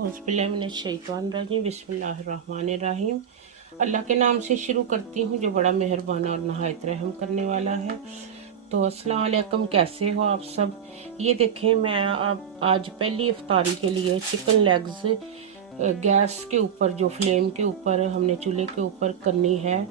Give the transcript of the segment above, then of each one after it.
औज़ुबिल्लाहिमिनश्शैतानिर्रजीम बिस्मिल्लाहिर्रहमानिर्रहीम। अल्लाह के नाम से शुरू करती हूँ जो बड़ा मेहरबान और नहायत रहम करने वाला है। तो अस्सलाम वालेकुम, कैसे हो आप सब। ये देखें, मैं आज पहली इफ्तारी के लिए चिकन लेग्स गैस के ऊपर, जो फ्लेम के ऊपर हमने चूल्हे के ऊपर करनी है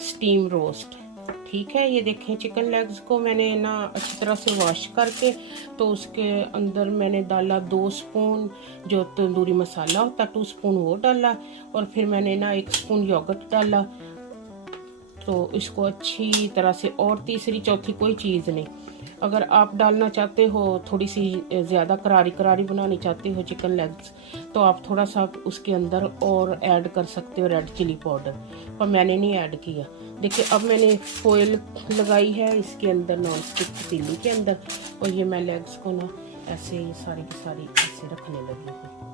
स्टीम रोस्ट। ठीक है, ये देखें चिकन लेग्स को मैंने ना अच्छी तरह से वॉश करके, तो उसके अंदर मैंने डाला 2 स्पून जो तंदूरी मसाला होता, 2 स्पून वो डाला, और फिर मैंने ना 1 स्पून योगर्ट डाला। तो इसको अच्छी तरह से, और तीसरी चौथी कोई चीज़ नहीं। अगर आप डालना चाहते हो, थोड़ी सी ज़्यादा करारी करारी बनानी चाहते हो चिकन लेग्स, तो आप थोड़ा सा उसके अंदर और ऐड कर सकते हो रेड चिली पाउडर, पर मैंने नहीं ऐड किया। देखिए, अब मैंने फॉइल लगाई है इसके अंदर, नॉन स्टिक पतीली के अंदर, और ये मैं लेग्स को ना ऐसे ये सारी की सारी ऐसे रखने लगी हूँ।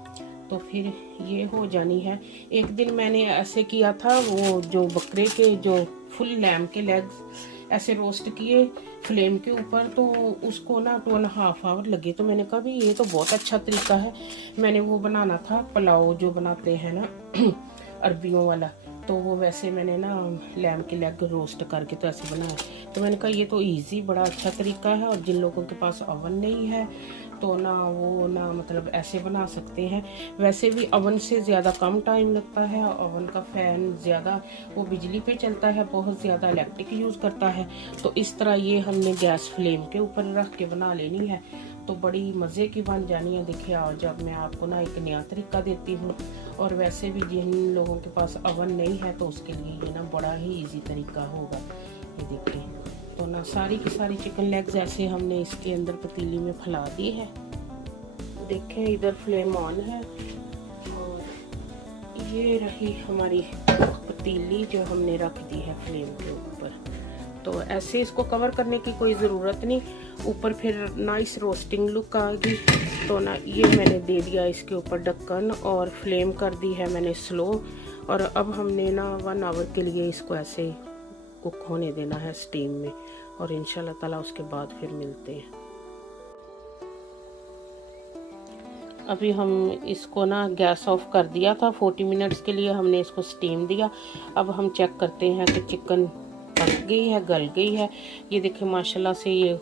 तो फिर ये हो जानी है। एक दिन मैंने ऐसे किया था, वो जो बकरे के, जो फुल लैम्ब के लेग्स ऐसे रोस्ट किए फ्लेम के ऊपर, तो उसको ना 2.5 आवर लगे। तो मैंने कहा भी ये तो बहुत अच्छा तरीका है। मैंने वो बनाना था पुलाव जो बनाते हैं ना अरबियों वाला, तो वो वैसे मैंने ना लैम्ब के लेग रोस्ट करके तो ऐसे बनाया। तो मैंने कहा ये तो इजी, बड़ा अच्छा तरीका है, और जिन लोगों के पास ओवन नहीं है तो ना वो ना मतलब ऐसे बना सकते हैं। वैसे भी ओवन से ज़्यादा कम टाइम लगता है, ओवन का फ़ैन ज़्यादा वो बिजली पे चलता है, बहुत ज़्यादा इलेक्ट्रिक यूज़ करता है। तो इस तरह ये हमने गैस फ्लेम के ऊपर रख के बना लेनी है, तो बड़ी मज़े की बन जानी है। देखिए, और जब मैं आपको ना एक नया तरीका देती हूँ, और वैसे भी जिन लोगों के पास ओवन नहीं है तो उसके लिए ये ना बड़ा ही इजी तरीका होगा। ये देखिए, तो ना सारी की सारी चिकन लेग्स ऐसे हमने इसके अंदर पतीली में फैला दी है। देखें, इधर फ्लेम ऑन है, और ये रही हमारी पतीली जो हमने रख दी है फ्लेम के ऊपर। तो ऐसे इसको कवर करने की कोई ज़रूरत नहीं, ऊपर फिर नाइस रोस्टिंग लुक आएगी। तो ना ये मैंने दे दिया इसके ऊपर ढक्कन, और फ्लेम कर दी है मैंने स्लो। और अब हमने ना 1 आवर के लिए इसको ऐसे कुक होने देना है स्टीम में, और इंशाल्लाह ताला उसके बाद फिर मिलते हैं। अभी हम इसको ना गैस ऑफ कर दिया था, 40 मिनट्स के लिए हमने इसको स्टीम दिया। अब हम चेक करते हैं कि चिकन पक गई है, गल गई है। ये देखिए, माशाल्लाह से ये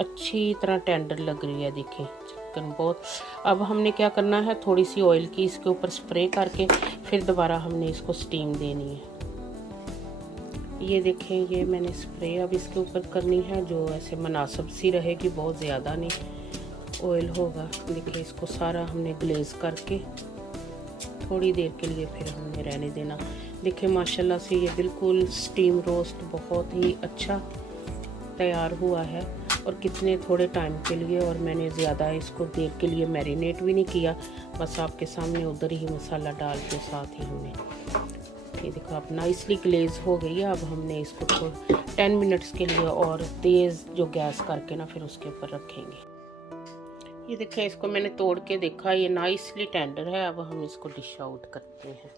अच्छी तरह टेंडर लग रही है। देखिए चिकन बहुत। अब हमने क्या करना है, थोड़ी सी ऑयल की इसके ऊपर स्प्रे करके फिर दोबारा हमने इसको स्टीम देनी है। ये देखें, ये मैंने स्प्रे अब इसके ऊपर करनी है, जो ऐसे मुनासिब सी रहेगी, बहुत ज़्यादा नहीं ऑयल होगा। देखिए, इसको सारा हमने ग्लेज करके थोड़ी देर के लिए फिर हमने रहने देना। देखिए, माशाल्लाह से ये बिल्कुल स्टीम रोस्ट बहुत ही अच्छा तैयार हुआ है, और कितने थोड़े टाइम के लिए, और मैंने ज़्यादा इसको देर के लिए मैरिनेट भी नहीं किया, बस आपके सामने उधर ही मसाला डाल के साथ ही हमने। ये देखो, अब नाइसली ग्लेज हो गई है। अब हमने इसको 10 मिनट्स के लिए और तेज़ जो गैस करके ना फिर उसके ऊपर रखेंगे। ये देखें, इसको मैंने तोड़ के देखा, ये नाइसली टेंडर है। अब हम इसको डिश आउट करते हैं।